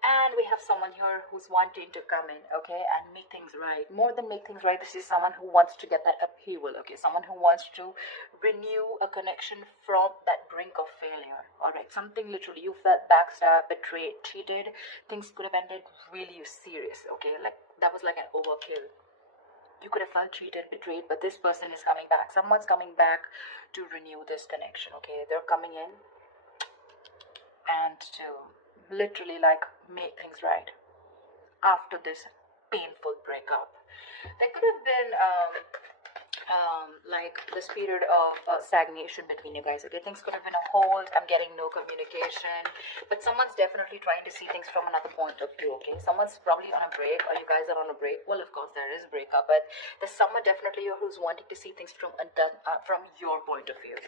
And we have someone here who's wanting to come in, okay, and make things right. More than make things right, this is someone who wants to get that upheaval, okay, someone who wants to renew a connection from that brink of failure. All right, something literally you felt backstabbed, betrayed, cheated. Things could have ended really serious, okay, like that was like an overkill. You could have felt cheated, betrayed, but this person is coming back. Someone's coming back to renew this connection, okay? They're coming in and to literally like make things right after this painful breakup. There could have been like this period of stagnation between you guys, okay? Things could have been a hold. I'm getting no communication, but someone's definitely trying to see things from another point of view, okay? Someone's probably on a break, or you guys are on a break. Well, of course there is breakup, but there's someone definitely who's wanting to see things from your point of view.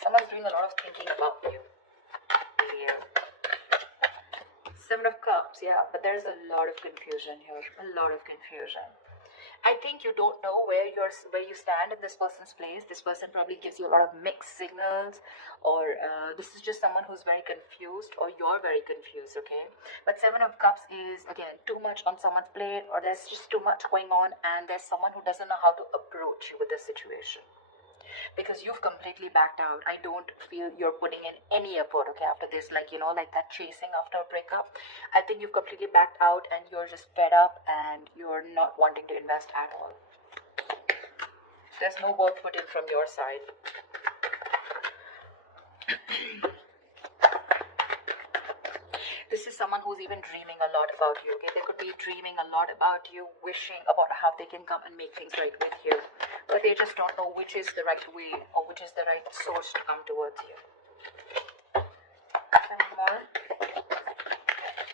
Someone's doing a lot of thinking about you. Yeah. Seven of Cups, yeah, but there's a lot of confusion here. A lot of confusion. I think you don't know where you stand in this person's place. This person probably gives you a lot of mixed signals, or this is just someone who's very confused, or you're very confused, okay? But Seven of Cups is, again, too much on someone's plate, or there's just too much going on, and there's someone who doesn't know how to approach you with this situation. Because you've completely backed out. I don't feel you're putting in any effort, okay, after this, like, you know, like that chasing after a breakup. I think you've completely backed out and you're just fed up and you're not wanting to invest at all. There's no work put in from your side. This is someone who's even dreaming a lot about you, okay? They could be dreaming a lot about you, wishing about how they can come and make things right with you, but they just don't know which is the right way or which is the right source to come towards you. Any more?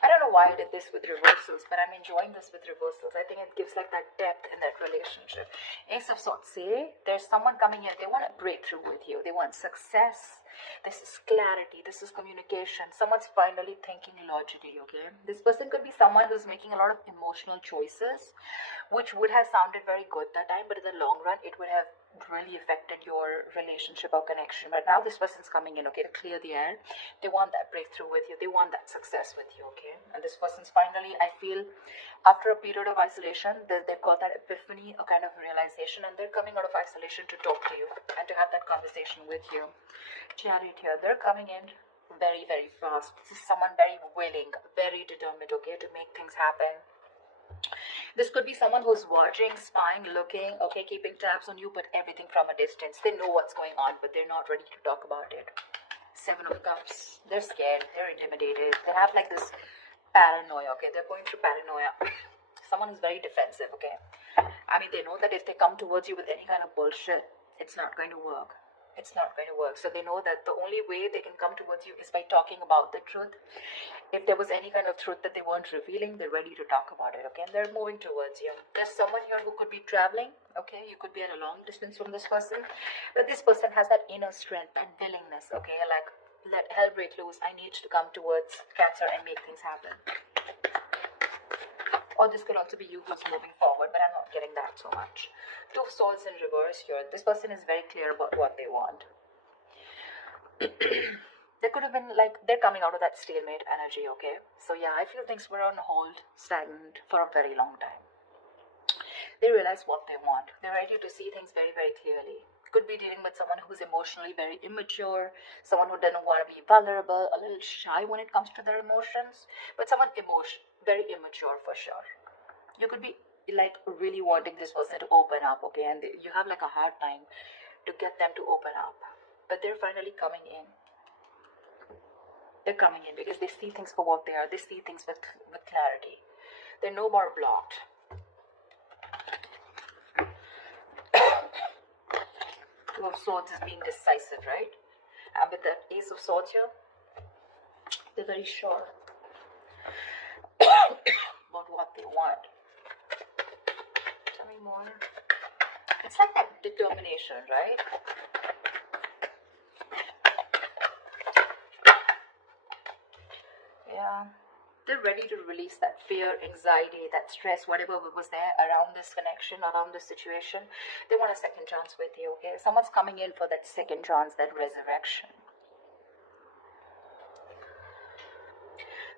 I don't know why I did this with reversals, but I'm enjoying this with reversals. I think it gives like that depth in that relationship. Ace of Swords, say there's someone coming here. They want a breakthrough with you. They want success. This is clarity. This is communication. Someone's finally thinking logically, okay? This person could be someone who's making a lot of emotional choices, which would have sounded very good that time, but in the long run, it would have really affected your relationship or connection. But now this person's coming in, okay, to clear the air. They want that breakthrough with you. They want that success with you, okay? And this person's finally, I feel, after a period of isolation, they've got that epiphany, a kind of realization, and they're coming out of isolation to talk to you and to have that conversation with you. Chariot here, they're coming in very, very fast. This is someone very willing, very determined, okay, to make things happen. This could be someone who's watching, spying, looking, okay, keeping tabs on you, but everything from a distance. They know what's going on, but they're not ready to talk about it. Seven of Cups. They're scared. They're intimidated. They have like this paranoia, okay? They're going through paranoia. Someone is very defensive, okay? I mean, they know that if they come towards you with any kind of bullshit, it's not going to work. It's not going to work. So they know that the only way they can come towards you is by talking about the truth. If there was any kind of truth that they weren't revealing, they're ready to talk about it, okay? And they're moving towards you. There's someone here who could be traveling, okay? You could be at a long distance from this person, but this person has that inner strength and willingness, okay? Like, let hell break loose. I need to come towards Cancer and make things happen. Or this could also be you who's moving forward, but I'm not getting that so much. Two of Swords in reverse here. This person is very clear about what they want. There could have been like, they're coming out of that stalemate energy, okay? So yeah, I feel things were on hold, stagnant for a very long time. They realize what they want. They're ready to see things very, very clearly. Could be dealing with someone who's emotionally very immature, someone who doesn't want to be vulnerable, a little shy when it comes to their emotions, but someone very immature for sure. You could be like really wanting this person to open up, okay, and you have like a hard time to get them to open up, but they're finally coming in. They're coming in because they see things for what they are. They see things with clarity. They're no more blocked. Two of Swords is being decisive, right? And with that Ace of Swords here, they're very sure about what they want. Tell me more. It's like that determination, right? Yeah. They're ready to release that fear, anxiety, that stress, whatever was there around this connection, around this situation. They want a second chance with you, okay? Someone's coming in for that second chance, that resurrection.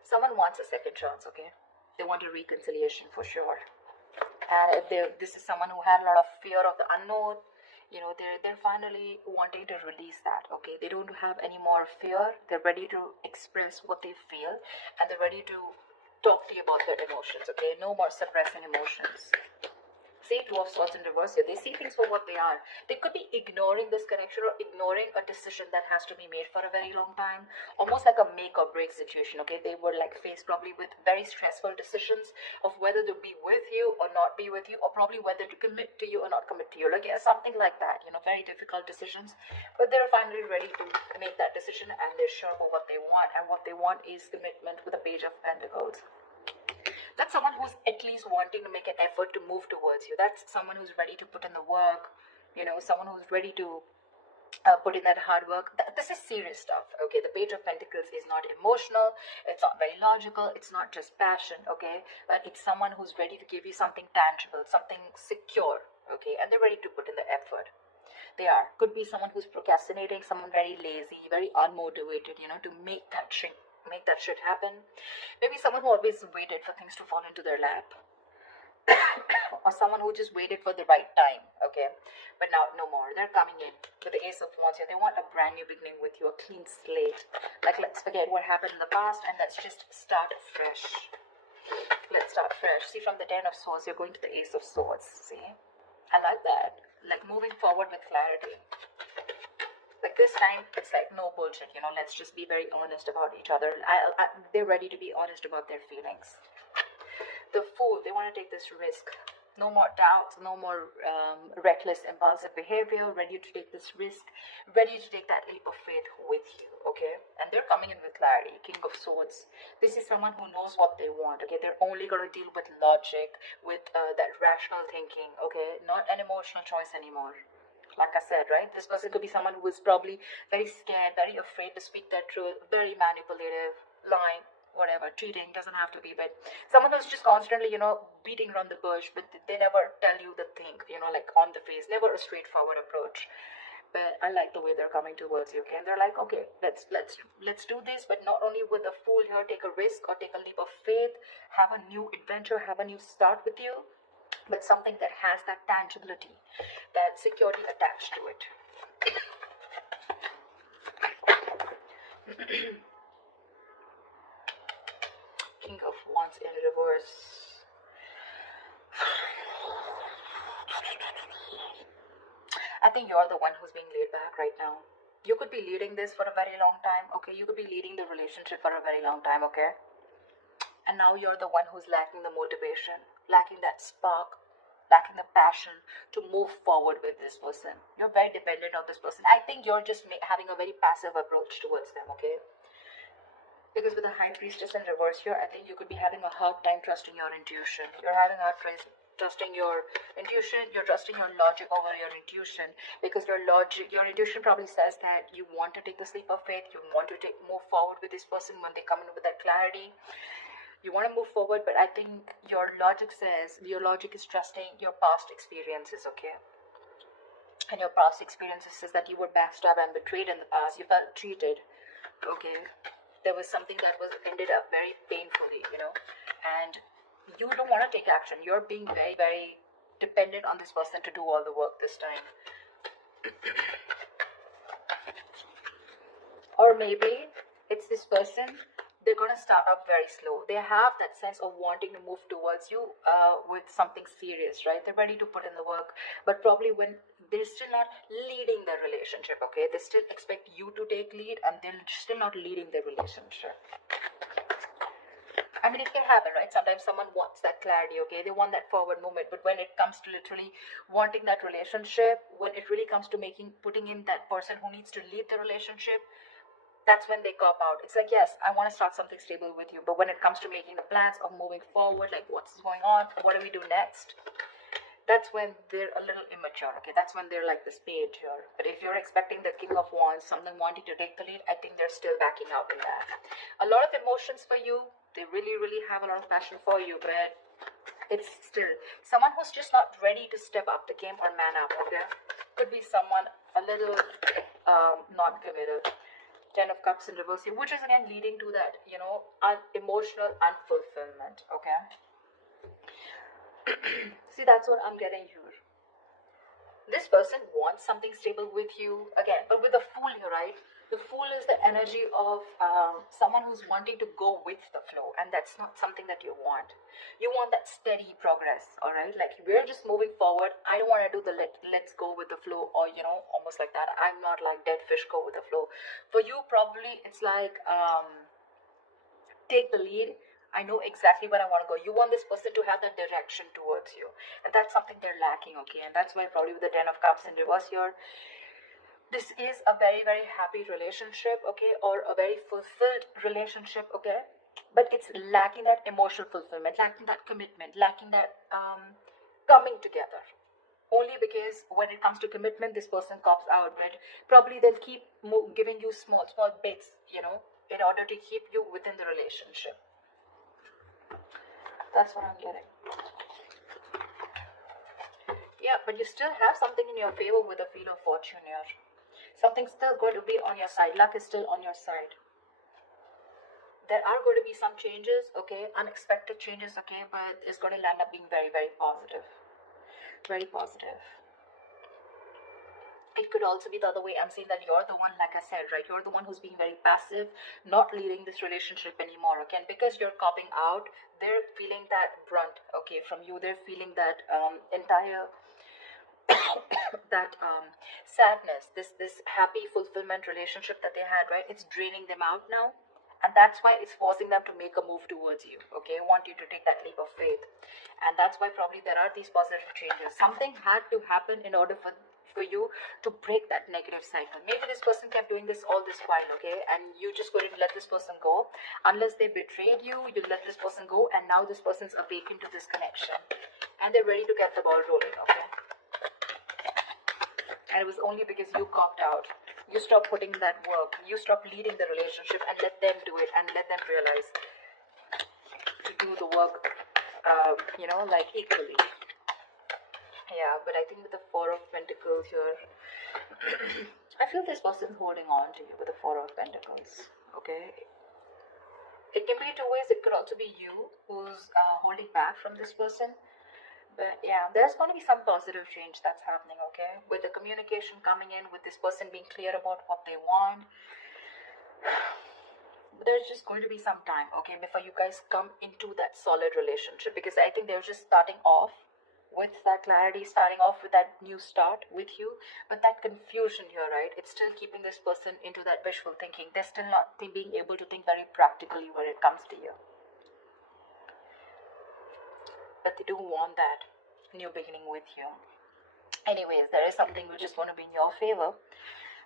Someone wants a second chance, okay? They want a reconciliation for sure. And if this is someone who had a lot of fear of the unknown, you know, they're finally wanting to release that, okay? They don't have any more fear. They're ready to express what they feel, and they're ready to talk to you about their emotions, okay? No more suppressing emotions. See, Two of Swords in reverse here. They see things for what they are. They could be ignoring this connection or ignoring a decision that has to be made for a very long time. Almost like a make or break situation, okay? They were like faced probably with very stressful decisions of whether to be with you or not be with you, or probably whether to commit to you or not commit to you. Like, yeah, something like that, you know, very difficult decisions. But they're finally ready to make that decision, and they're sure about what they want. And what they want is commitment with a Page of Pentacles. That's someone who's at least wanting to make an effort to move towards you. That's someone who's ready to put in the work, you know, someone who's ready to put in that hard work. This is serious stuff, okay? The Page of Pentacles is not emotional, it's not very logical, it's not just passion, okay? But it's someone who's ready to give you something tangible, something secure, okay? And they're ready to put in the effort. They are. Could be someone who's procrastinating, someone very lazy, very unmotivated, you know, to make that shit happen. Maybe someone who always waited for things to fall into their lap. Or someone who just waited for the right time, okay? But now, no more. They're coming in with the Ace of Wands here. They want a brand new beginning with you, a clean slate. Like, let's forget what happened in the past and let's just start fresh. Let's start fresh. See, from the Ten of Swords, you're going to the Ace of Swords. See? I like that. Like, moving forward with clarity. Like, this time, it's like no bullshit, you know, let's just be very honest about each other. They're ready to be honest about their feelings. The Fool, they want to take this risk. No more doubts, no more reckless, impulsive behavior, ready to take this risk, ready to take that leap of faith with you, okay? And they're coming in with clarity. King of Swords. This is someone who knows what they want, okay? They're only going to deal with logic, with that rational thinking, okay? Not an emotional choice anymore. Like I said, right? This person could be someone who is probably very scared, very afraid to speak their truth, very manipulative, lying, whatever, cheating, doesn't have to be, but someone who's just constantly, you know, beating around the bush, but they never tell you the thing, you know, like on the face, never a straightforward approach. But I like the way they're coming towards you, okay? And they're like, okay, let's do this, but not only with a Fool here, take a risk or take a leap of faith, have a new adventure, have a new start with you, but something that has that tangibility, that security attached to it. King of Wands in reverse. I think you're the one who's being laid back right now. You could be leading this for a very long time, okay? You could be leading the relationship for a very long time, okay? And now you're the one who's lacking the motivation, lacking that spark, lacking the passion to move forward with this person. You're very dependent on this person. I think you're just having a very passive approach towards them, okay? Because with the High Priestess in reverse here, I think you could be having a hard time trusting your intuition. You're having a hard time trusting your intuition. You're trusting your logic over your intuition, because your intuition probably says that you want to take the leap of faith. You want to move forward with this person when they come in with that clarity. You want to move forward, but I think your logic is trusting your past experiences, okay? And your past experiences says that you were backstabbed and betrayed in the past. You felt cheated, okay? There was something that was ended up very painfully, you know? And you don't want to take action. You're being very, very dependent on this person to do all the work this time. Or maybe it's this person, they're going to start off very slow. They have that sense of wanting to move towards you with something serious, right? They're ready to put in the work, but probably when they're still not leading the relationship, okay? They still expect you to take lead, and they're still not leading the relationship. I mean, it can happen, right? Sometimes someone wants that clarity, okay? They want that forward movement, but when it comes to literally wanting that relationship, when it really comes to putting in that person who needs to lead the relationship, that's when they cop out. It's like, yes, I want to start something stable with you, but when it comes to making the plans of moving forward, like what's going on, what do we do next, that's when they're a little immature, okay? That's when they're like this page here. But if you're expecting the King of Wands, something wanting to take the lead, I think they're still backing out in that. A lot of emotions for you. They really, really have a lot of passion for you, but it's still someone who's just not ready to step up the game or man up, okay? Could be someone a little not committed. Ten of Cups in reverse here, which is again leading to that, emotional unfulfillment, okay? See, that's what I'm getting here. This person wants something stable with you, again, but with the Fool here, right? The Fool is the energy of someone who's wanting to go with the flow, and that's not something that you want. You want that steady progress, all right? Like, we're just moving forward. I don't want to do the let's go with the flow, or, almost like that. I'm not like dead fish go with the flow. For you, probably, it's like, take the lead. I know exactly where I want to go. You want this person to have the direction towards you, and that's something they're lacking, okay? And that's why probably with the Ten of Cups in reverse here, this is a very, very happy relationship, okay, or a very fulfilled relationship, okay, but it's lacking that emotional fulfillment, lacking that commitment, lacking that coming together. Only because when it comes to commitment, this person cops out, but probably they'll keep giving you small bits, in order to keep you within the relationship. That's what I'm getting. Yeah, but you still have something in your favor with the Wheel of Fortune here. Something's still going to be on your side. Luck is still on your side. There are going to be some changes, okay, unexpected changes, okay, but it's going to land up being very, very positive. Very positive. It could also be the other way. I'm saying that you're the one, like I said, right? You're the one who's being very passive, not leading this relationship anymore, okay? And because you're copping out, they're feeling that brunt, okay, from you. They're feeling that entire that sadness, this happy fulfillment relationship that they had, right? It's draining them out now, and that's why it's forcing them to make a move towards you, okay? Want you to take that leap of faith, and that's why probably there are these positive changes. Something had to happen in order for you to break that negative cycle. Maybe this person kept doing this all this while, okay, and you just couldn't let this person go. Unless they betrayed you, you let this person go, and now this person's awakened to this connection, and they're ready to get the ball rolling, okay? And it was only because you copped out. You stopped putting that work. You stopped leading the relationship and let them do it, and let them realize to do the work, like equally. Yeah, but I think with the Four of Pentacles here, I feel this person's holding on to you with the Four of Pentacles, okay? It can be two ways. It could also be you who's holding back from this person. But yeah, there's going to be some positive change that's happening, okay? With the communication coming in, with this person being clear about what they want. But there's just going to be some time, okay, before you guys come into that solid relationship. Because I think they're just starting off with that clarity, starting off with that new start with you. But that confusion here, right, it's still keeping this person into that wishful thinking. They're still not being able to think very practically when it comes to you. But they do want that new beginning with you. Anyways, there is something which is going to be in your favor,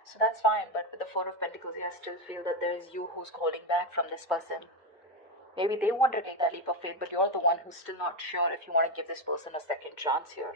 so that's fine. But with the Four of Pentacles, I still feel that there is you who's holding back from this person. Maybe they want to take that leap of faith, but you're the one who's still not sure if you want to give this person a second chance here.